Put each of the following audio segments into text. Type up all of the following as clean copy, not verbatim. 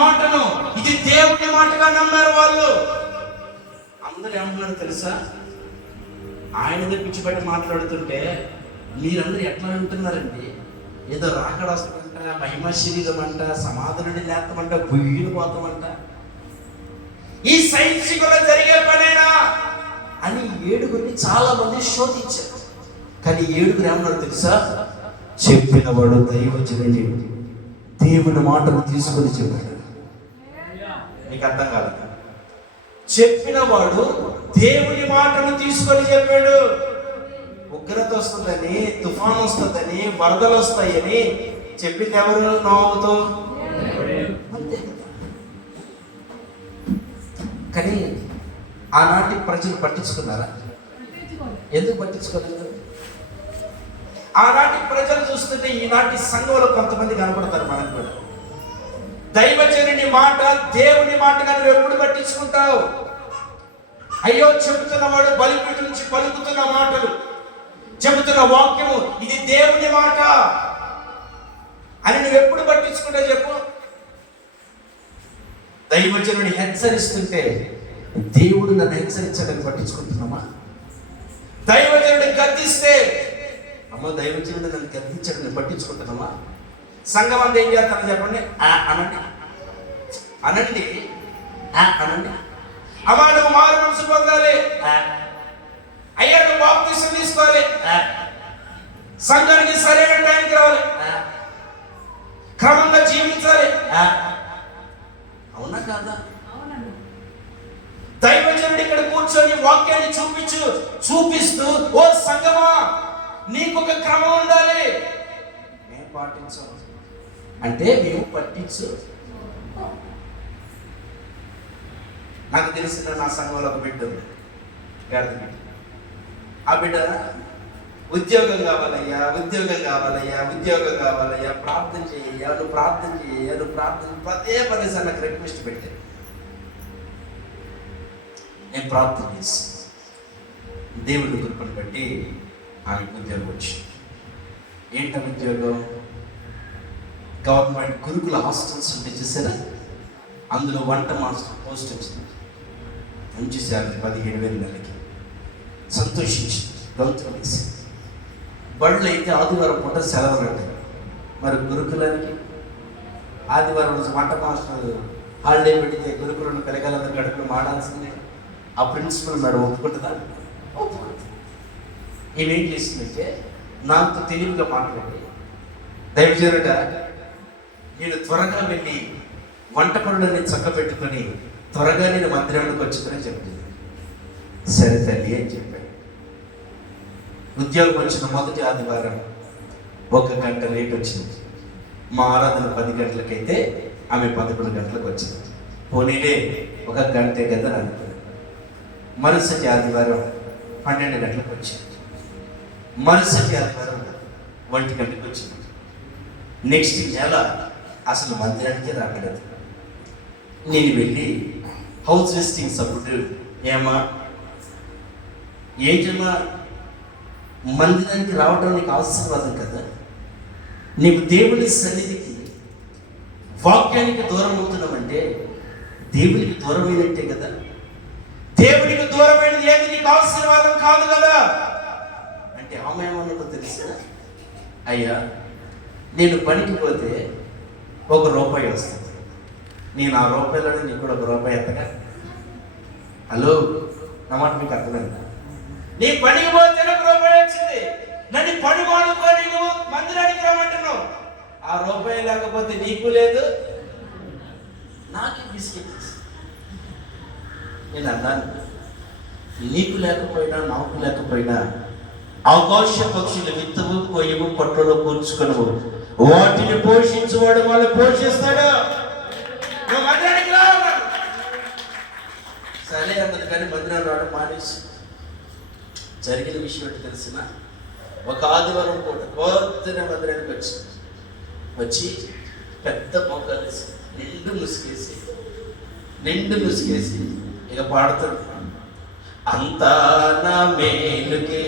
మాటను ఇది దేవుని మాటగా నమ్మారు వాళ్ళు. అందరూ ఏమంటున్నారు తెలుసా? ఆయన పిచ్చిపట్టి మాట్లాడుతుంటే మీరందరూ ఎట్లా వింటున్నారండి? ఏదో రాకడ వస్తామంట, మహిమ శరీరం అంట, సమాధానాన్ని లేస్తామంట, బుయ్యిని పోతామంట, ఈ సైన్సికులో జరిగే పనేనా అని ఏడుగురిని చాలా మంది శోధించారు. కానీ ఏడుగురు ఏమన్నారు తెలుసా? చెప్పిన వాడు దైవజనుని దేవుని మాటను తీసుకొని చెప్పాడు. మీకు అర్థం కాదు. చెప్పిన వాడు దేవుని మాటను తీసుకొని చెప్పాడు. ఉగ్రత వస్తుందని, తుఫాను వస్తుందని, వరదలు వస్తాయని చెప్పింది ఎవరు? నోవుతో. అంతే కదా. కానీ ఆనాటి ప్రజలు పట్టించుకున్నారా? ఎందుకు పట్టించుకోలేదు? ఆనాటి ప్రజలు చూస్తుంటే ఈనాటి సంఘంలో కొంతమంది కనపడతారు మనకు కూడా. దైవజనుని మాట దేవుని మాటగా నువ్వు ఎప్పుడు పట్టించుకుంటావు? అయ్యో, చెబుతున్నవాడు బలిపీఠం నుంచి పలుకుతున్న మాటలు, చెబుతున్న వాక్యము ఇది దేవుని మాట అని నువ్వు ఎప్పుడు పట్టించుకుంటావు చెప్పు? దైవజనుని హెచ్చరిస్తుంటే దేవుడు నన్ను హెచ్చరించడానికి పట్టించుకుంటున్నామా? దైవజనుడిని గద్దిస్తే అమ్మో దైవజనుడు నన్ను గద్దించడం పట్టించుకుంటున్నామా? సంఘం అంతా ఏం చేస్తానని చెప్పండి, అనండి అనండి అనండి. అమ్మా నువ్వు మారు మనసు పొందాలి, అయ్యా నువ్వు బాప్తిసం తీసుకోవాలి, సంఘానికి సరైన టైంకి రావాలి, క్రమంగా జీవించాలి. అవునా కాదా? దైవజనుడు ఇక్కడ కూర్చొని వాక్యాన్ని చూపిస్తూ ఓ సంఘమా నీకు ఒక క్రమం ఉండాలి, మేము పాటించాం అంటే మేము పట్టించు. నాకు తెలిసిన నా సంఘంలో ఒక బిడ్డ ఉంది, ఆ బిడ్డ ఉద్యోగం కావాలయ్యా, ఉద్యోగం కావాలయ్యా, ఉద్యోగం కావాలయ్యా, ప్రార్థన చేయ్యా, నువ్వు ప్రార్థన చేయ్యా, నువ్వు ప్రార్థన పదే పదేసారి నాకు రిక్వెస్ట్ పెట్టాను. నేను ప్రార్థన చేసి దేవుడి కృపను బట్టి ఆయనకు ఉద్యోగం వచ్చింది. ఏంట ఉద్యోగం? గవర్నమెంట్ గురుకుల హాస్టల్స్ ఉంటే చూసారా, అందులో వంట మాస్టర్ పోస్ట్ వచ్చింది. మంచి శాలరీ 17,000 నెలకి. సంతోషించింది, గౌతం వేసి. బళ్ళు అయితే ఆదివారం పూట సెలవులు అంటారు, మరి గురుకులానికి ఆదివారం రోజు వంట మాస్టర్ హాలిడే పెడితే గురుకులను పిల్లగాలందరూ గడుపులు మాడాల్సిందే. ఆ ప్రిన్సిపల్ మేడం ఒప్పుకుంటుందా? ఒప్పుకుంటుంది. ఏమేం చేసిందంటే నాతో తెలివిగా మాట్లాడి, దైవజనుడా నేను త్వరగా వెళ్ళి వంట పనులన్నీ చక్క పెట్టుకొని త్వరగా నేను మందిరానికి వచ్చిందని చెప్పింది. సరే తల్లి అని చెప్పాడు. ఉద్యోగం వచ్చిన మొదటి ఆదివారం 1 గంట లేట్ వచ్చింది. మా ఆరాధన 10 గంటలకైతే ఆమె 11 గంటలకు వచ్చింది. పోనీలే 1 గంటే కదా అనుకున్నాను. మరుసటి ఆదివారం 12 గంటలకు వచ్చింది. మరుసటి ఆదివారం 1 గంటకు వచ్చింది. నెక్స్ట్ నెల అసలు మందిరానికి రాగలేదు. నేను వెళ్ళి హౌస్ విజిటింగ్ సభ్యుడు, ఏమా ఏంటమ్మా మందిరానికి రావడం నీకు ఆశీర్వాదం కదా, నీకు దేవుని సన్నిధికి వాక్యానికి దూరం అవుతున్నామంటే దేవునికి దూరమైనట్టే కదా. దేవునికి దూరమైనది ఏది నీకు ఆశీర్వాదం కాదు కదా అంటే ఆమె ఏమన్నదో తెలుసా? అయ్యా నేను పనికి పోతే 1 రూపాయి వస్తుంది, నేను ఆ రూపాయలను నీకు కూడా 1 రూపాయి ఎత్తగా. హలో, నా మాట మీకు అర్థమైందా? నీ పనికి పోతే 1 రూపాయి వచ్చింది, నన్ను పని మానుకొని నువ్వు మందిరానికి రమ్మంటున్నావు. ఆ రూపాయి లేకపోతే నీకు లేదు, నాకు బిస్కెట్. నేను అన్నాను, నీకు లేకపోయినా నాకు లేకపోయినా ఆకాశ పక్షులు విత్తవు, కొయ్యవు, పొట్టలో కూర్చుకొనవు, వాటిని పోషించువాడు వాళ్ళు పోషిస్తాడు. మందిరానికి రా. సరే అన్నది. కానీ మందిరం రావడం మానేసి జరిగిన విషయం ఏంటి తెలిసిన? ఒక ఆదివారం పూట పొద్దున మందిరానికి వచ్చి పెద్ద మొక్కలు నిండు ముసుకేసి ఇక పాడుతాడు, అంతా నా మేలుకే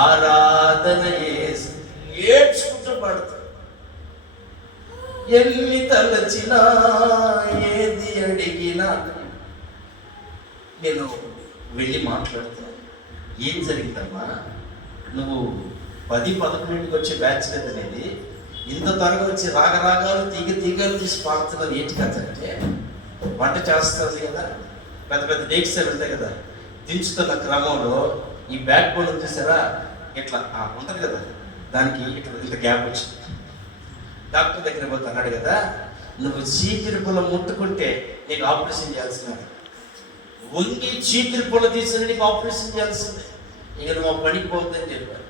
ఆరాధన చేసి ఏడ్చుకుంటూ పాడుతాడు. ఎన్ని తలచినా అంటే నేను వెళ్ళి మాట్లాడితే, ఏం జరిగిందమ్మా, నువ్వు 10-11 వచ్చే బ్యాచ్ కదా అనేది, ఇంత త్వరగా వచ్చి రాగరాగాలు తీగలు తీసి పాడుతున్నారు ఏంటి కదా అంటే, వంట చేస్తుంది కదా, పెద్ద పెద్ద డేక్స్లు ఉంటాయి కదా, దించుతున్న క్రమంలో ఈ బ్యాక్ బోన్ వచ్చేసారా ఇట్లా ఉంటుంది కదా, దానికి ఇట్లా ఇంత గ్యాప్ వచ్చింది. డాక్టర్ దగ్గర పోతే అన్నాడు కదా, నువ్వు చీపిరి పుల్ల ముట్టుకుంటే నీకు ఆపరేషన్ చేయాల్సింది, వంగి చీపిరి పుల్ల తీసుకుని నీకు ఆపరేషన్ చేయాల్సిందే, ఇక నువ్వు పనికి పోతుందని చెప్పారు.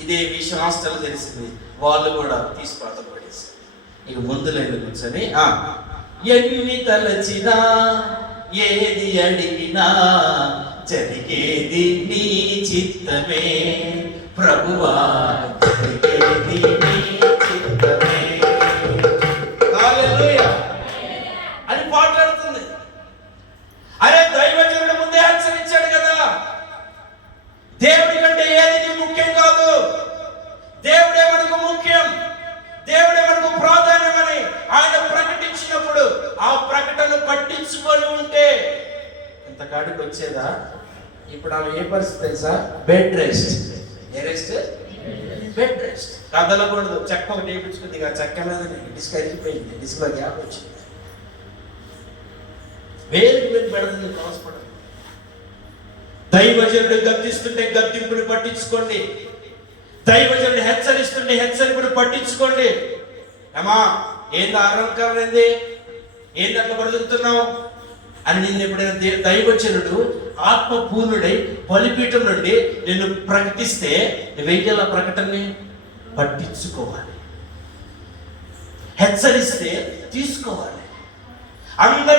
ఇదే విషయం హాస్టల్ తెలిసింది, వాళ్ళు కూడా తీసి పాత పడేసి ఇక ముందులేదు కూర్చొని ఎన్ని తలచినా ఏది అడిగినా జరిగేది నీ చిత్తమే ప్రభువా, జరిగేది నీ చిత్తమే అని పాట్లాడుతుంది. అరే దైవజనుడు ముందే హెచ్చరించాడు కదా, దేవుడి కంటే ఏది ముఖ్యం కాదు, దేవుడే మనకు ముఖ్యం, దేవుడే మనకు ప్రాధాన్యమని ఆయన ప్రకటించినప్పుడు ఆ ప్రకటన పట్టించుకొని ఉంటే ఇంతకాడికి వచ్చేదా? ఇప్పుడు ఆమె ఏ పరిస్థితి తెలుసా? Bed rest. ఏ రెస్ట్? Bed rest. కదలకూడదు. చెక్క ఒకటి వేయించుకుంది, ఇక చెక్క మీద డిస్క్ అయిపోయింది, డిస్క్లో గ్యాప్ వచ్చింది, వేరు మీద పెడుతుంది హాస్పిటల్. దైవజనుడు గద్దిస్తుంటే గద్దింపుని పట్టించుకోండి, దైవజనుడు హెచ్చరిస్తుంటే హెచ్చరికను పట్టించుకోండి. అమ్మా ఏంది అహంకారం, ఏంది అట్లా బ్రతుకుతున్నావు అని నిన్ను ఎప్పుడైనా దైవజనుడు ఆత్మపూర్ణుడై బలిపీఠం నుండి నిన్ను ప్రకటిస్తే నువ్వేలా ప్రకటనని పట్టించుకోవాలి, హెచ్చరిస్తే తీసుకోవాలి. అందరి